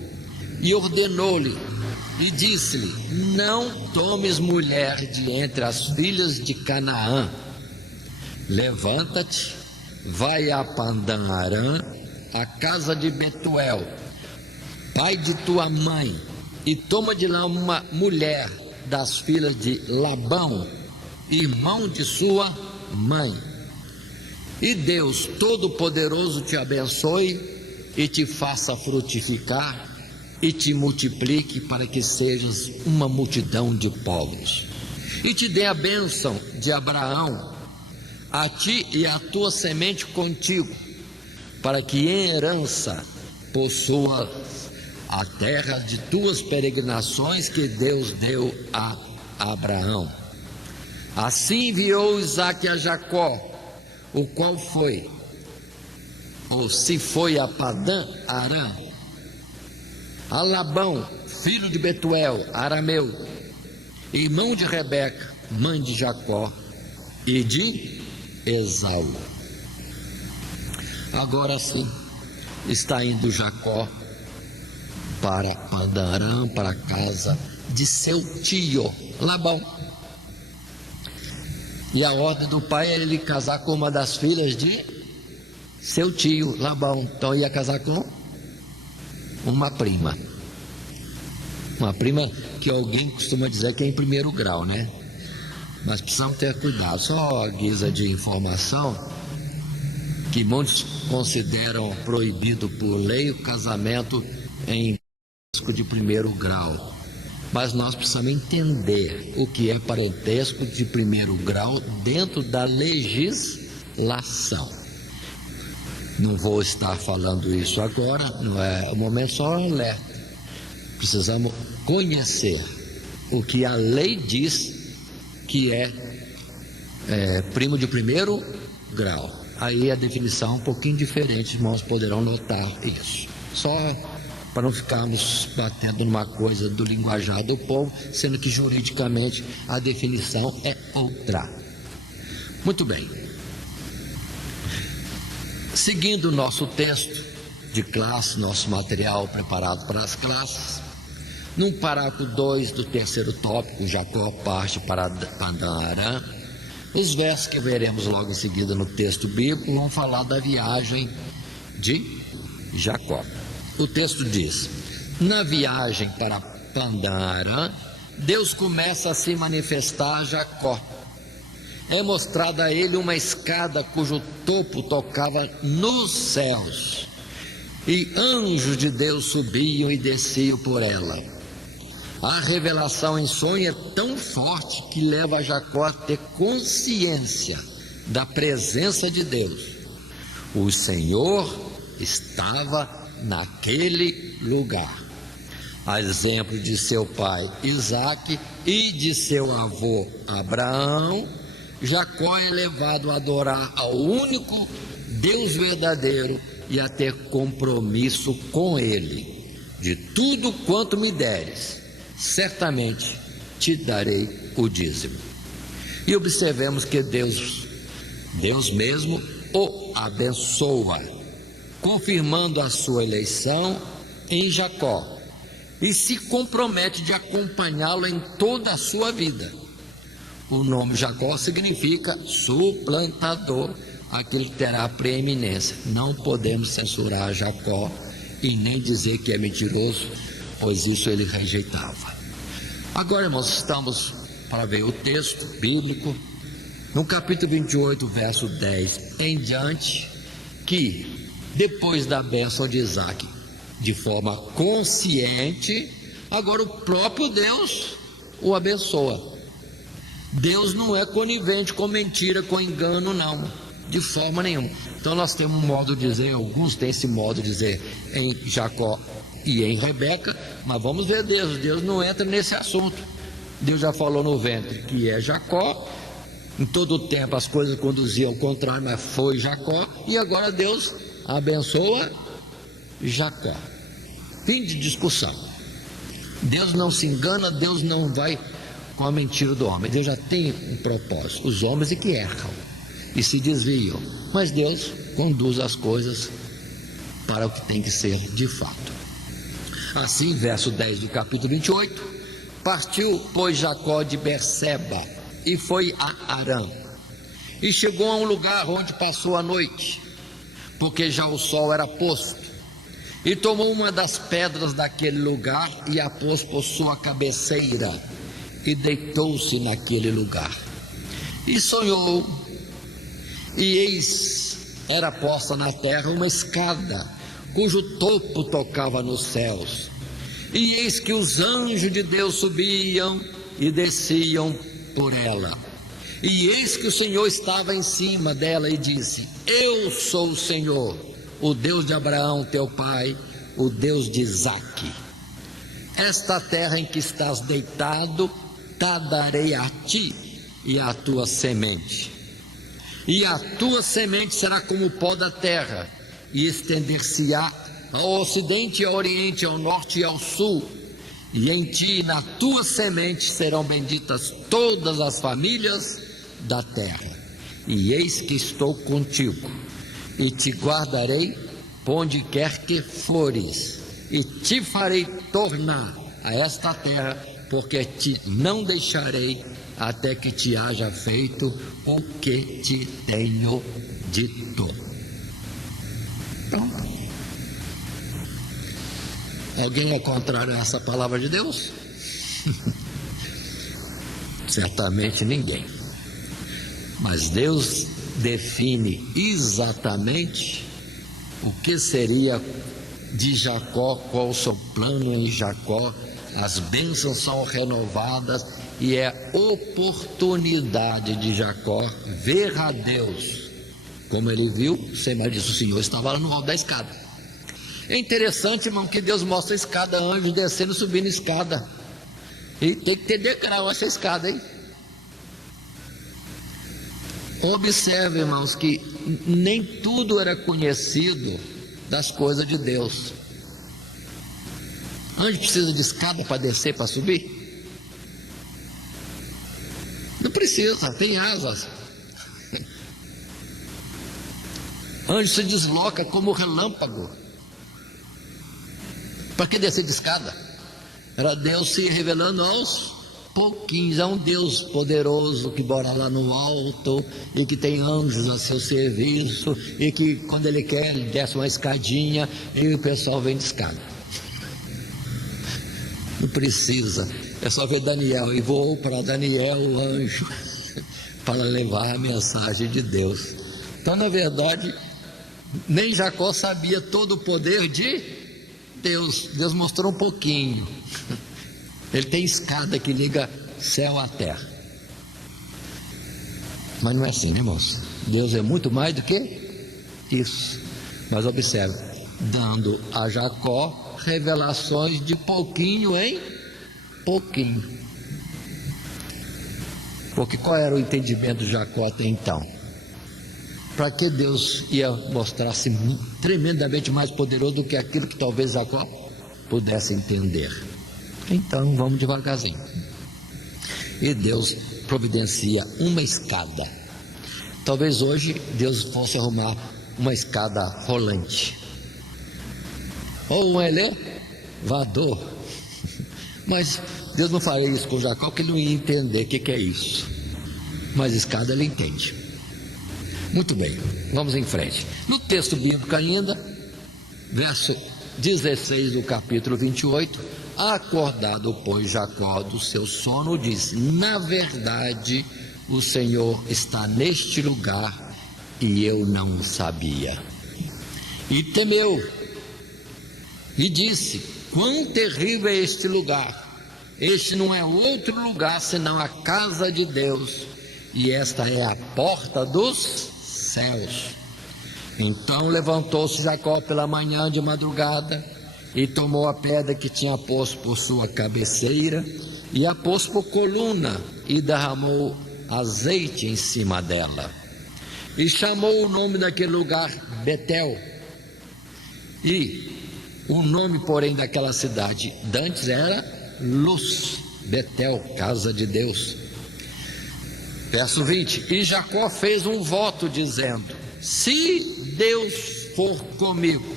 e ordenou-lhe, e disse-lhe: não tomes mulher de entre as filhas de Canaã. Levanta-te, vai a Pandã Arã, a casa de Betuel, pai de tua mãe, e toma de lá uma mulher das filhas de Labão, irmão de sua mãe. E Deus Todo-Poderoso te abençoe e te faça frutificar e te multiplique para que sejas uma multidão de povos. E te dê a bênção de Abraão, a ti e a tua semente contigo, para que em herança possua a terra de tuas peregrinações que Deus deu a Abraão. Assim enviou Isaac a Jacó, o qual foi, ou se foi a Padã Arã, a Labão, filho de Betuel, arameu, irmão de Rebeca, mãe de Jacó, e de Esaú. Agora sim, está indo Jacó para Padan-aram, para a casa de seu tio Labão. E a ordem do pai era ele casar com uma das filhas de seu tio Labão. Então ia casar com uma prima que alguém costuma dizer que é em primeiro grau, né? Mas precisamos ter cuidado. Só a guisa de informação, que muitos consideram proibido por lei o casamento em parentesco de primeiro grau. Mas nós precisamos entender o que é parentesco de primeiro grau dentro da legislação. Não vou estar falando isso agora, não é o momento, só alerta. Precisamos conhecer o que a lei diz que é primo de primeiro grau. Aí a definição é um pouquinho diferente, irmãos poderão notar isso. Só para não ficarmos batendo numa coisa do linguajar do povo, sendo que juridicamente a definição é outra. Muito bem. Seguindo o nosso texto de classe, nosso material preparado para as classes, no parágrafo 2 do terceiro tópico, Jacó parte para Padan-aram. Os versos que veremos logo em seguida no texto bíblico vão falar da viagem de Jacó. O texto diz: na viagem para Padan-aram, Deus começa a se manifestar a Jacó. É mostrada a ele uma escada cujo topo tocava nos céus, e anjos de Deus subiam e desciam por ela. A revelação em sonho é tão forte que leva Jacó a ter consciência da presença de Deus. O Senhor estava naquele lugar. A exemplo de seu pai Isaque e de seu avô Abraão, Jacó é levado a adorar ao único Deus verdadeiro e a ter compromisso com Ele. De tudo quanto me deres, certamente te darei o dízimo. E observemos que Deus mesmo o abençoa, confirmando a sua eleição em Jacó, e se compromete de acompanhá-lo em toda a sua vida. O nome Jacó significa suplantador, aquele que terá a preeminência. Não podemos censurar Jacó e nem dizer que é mentiroso, pois isso ele rejeitava. Agora, irmãos, estamos para ver o texto bíblico, no capítulo 28, verso 10 em diante, que depois da bênção de Isaque, de forma consciente, agora o próprio Deus o abençoa. Deus não é conivente com mentira, com engano, não, de forma nenhuma. Então nós temos um modo de dizer, alguns têm esse modo de dizer em Jacó e em Rebeca, mas vamos ver Deus não entra nesse assunto. Deus já falou no ventre que é Jacó, em todo o tempo as coisas conduziam ao contrário, mas foi Jacó, e agora Deus abençoa Jacó. Fim de discussão. Deus não se engana, Deus não vai com a mentira do homem. Deus já tem um propósito. Os homens é que erram e se desviam, mas Deus conduz as coisas para o que tem que ser de fato. Assim, verso 10 do capítulo 28, partiu, pois, Jacó de Berseba e foi a Harã, e chegou a um lugar onde passou a noite, porque já o sol era posto, e tomou uma das pedras daquele lugar e a pôs por sua cabeceira, e deitou-se naquele lugar, e sonhou, e eis, era posta na terra uma escada, cujo topo tocava nos céus, e eis que os anjos de Deus subiam e desciam por ela, e eis que o Senhor estava em cima dela e disse: eu sou o Senhor, o Deus de Abraão teu pai, o Deus de Isaque. Esta terra em que estás deitado, te darei a ti e à tua semente, e a tua semente será como o pó da terra, e estender-se-á ao ocidente e ao oriente, ao norte e ao sul, e em ti e na tua semente serão benditas todas as famílias da terra. E eis que estou contigo, e te guardarei por onde quer que fores, e te farei tornar a esta terra, porque te não deixarei até que te haja feito o que te tenho dito. Pronto. Alguém é contrário a essa palavra de Deus? Certamente ninguém. Mas Deus define exatamente o que seria de Jacó, qual o seu plano em Jacó. As bênçãos são renovadas e é oportunidade de Jacó ver a Deus. Como ele viu, sem mais disso, o Senhor estava lá no alto da escada. É interessante, irmão, que Deus mostra a escada, anjo descendo e subindo a escada. E tem que ter degrau essa escada, hein? Observe, irmãos, que nem tudo era conhecido das coisas de Deus. Anjo precisa de escada para descer, para subir? Não precisa, tem asas. Anjo se desloca como relâmpago. Para que descer de escada? Era Deus se revelando aos pouquinhos. É um Deus poderoso que mora lá no alto e que tem anjos a seu serviço e que quando ele quer, ele desce uma escadinha e o pessoal vem de escada. Não precisa, é só ver Daniel, e voou para Daniel o anjo para levar a mensagem de Deus. Então, na verdade, nem Jacó sabia todo o poder de Deus. Deus mostrou um pouquinho. Ele tem escada que liga céu à terra. Mas não é assim, né, irmãos? Deus é muito mais do que isso. Mas observe, dando a Jacó revelações de pouquinho em pouquinho. Porque qual era o entendimento de Jacó até então? Para que Deus ia mostrar-se tremendamente mais poderoso do que aquilo que talvez Jacó pudesse entender? Então vamos devagarzinho. E Deus providencia uma escada. Talvez hoje Deus fosse arrumar uma escada rolante, ou um elevador. Mas Deus não faria isso com Jacó, porque ele não ia entender o que é isso. Mas escada ele entende. Muito bem, vamos em frente. No texto bíblico ainda, verso 16 do capítulo 28, acordado, pois, Jacó do seu sono, disse: na verdade, o Senhor está neste lugar e eu não sabia. E temeu, e disse: quão terrível é este lugar! Este não é outro lugar senão a casa de Deus, e esta é a porta dos céus. Então levantou-se Jacó pela manhã de madrugada, e tomou a pedra que tinha posto por sua cabeceira, e a pôs por coluna, e derramou azeite em cima dela. E chamou o nome daquele lugar Betel. E o nome, porém, daquela cidade dantes era Luz, Betel, casa de Deus. Verso 20: e Jacó fez um voto dizendo: se Deus for comigo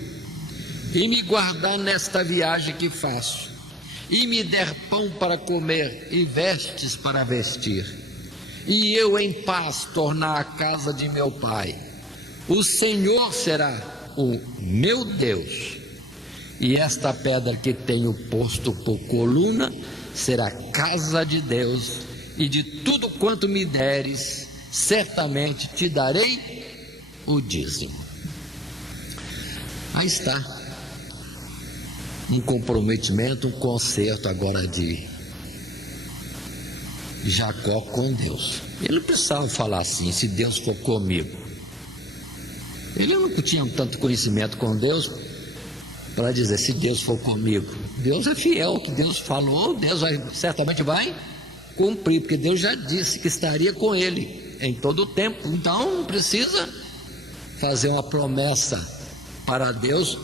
e me guardar nesta viagem que faço, e me der pão para comer e vestes para vestir, e eu em paz tornar a casa de meu pai, o Senhor será o meu Deus, e esta pedra que tenho posto por coluna será casa de Deus, e de tudo quanto me deres, certamente te darei o dízimo. Aí está um comprometimento, um concerto agora de Jacó com Deus. Ele não precisava falar assim: se Deus for comigo. Ele não tinha tanto conhecimento com Deus para dizer: se Deus for comigo. Deus é fiel, o que Deus falou, Deus certamente vai cumprir, porque Deus já disse que estaria com ele em todo o tempo. Então não precisa fazer uma promessa para Deus,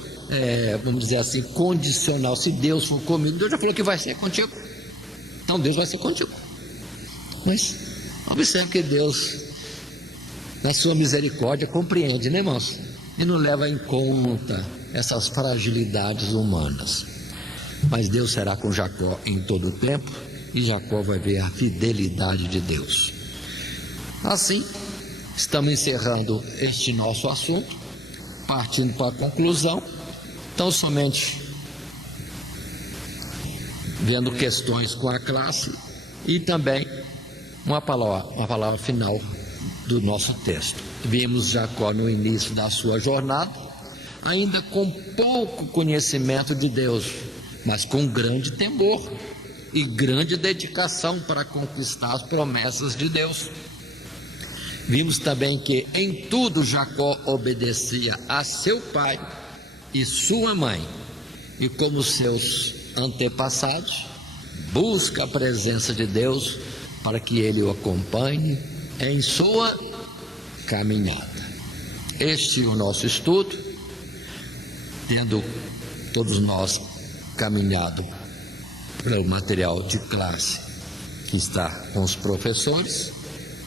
vamos dizer assim, condicional. Se Deus for comigo, Deus já falou que vai ser contigo, então Deus vai ser contigo. Mas observe que Deus, na sua misericórdia, compreende, né, irmãos? E não leva em conta essas fragilidades humanas. Mas Deus será com Jacó em todo o tempo, e Jacó vai ver a fidelidade de Deus. Assim, estamos encerrando este nosso assunto, partindo para a conclusão. Então, somente vendo questões com a classe e também uma palavra final do nosso texto. Vimos Jacó no início da sua jornada, ainda com pouco conhecimento de Deus, mas com grande temor e grande dedicação para conquistar as promessas de Deus. Vimos também que em tudo Jacó obedecia a seu pai e sua mãe, e como seus antepassados, busca a presença de Deus para que ele o acompanhe em sua caminhada. Este é o nosso estudo, tendo todos nós caminhado pelo material de classe que está com os professores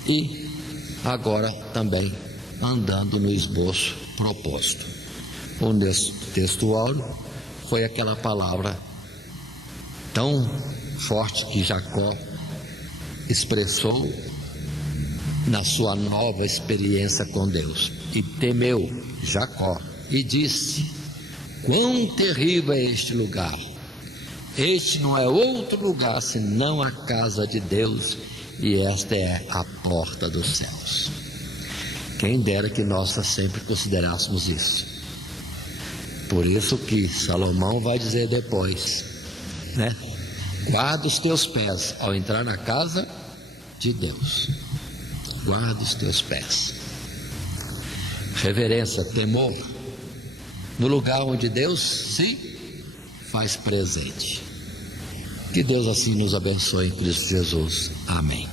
e agora também andando no esboço proposto. O texto áureo foi aquela palavra tão forte que Jacó expressou na sua nova experiência com Deus. E temeu Jacó e disse: quão terrível é este lugar! Este não é outro lugar senão a casa de Deus, e esta é a porta dos céus. Quem dera que nós sempre considerássemos isso. Por isso que Salomão vai dizer depois, né? Guarda os teus pés ao entrar na casa de Deus. Guarda os teus pés. Reverência, temor, no lugar onde Deus se faz presente. Que Deus assim nos abençoe em Cristo Jesus. Amém.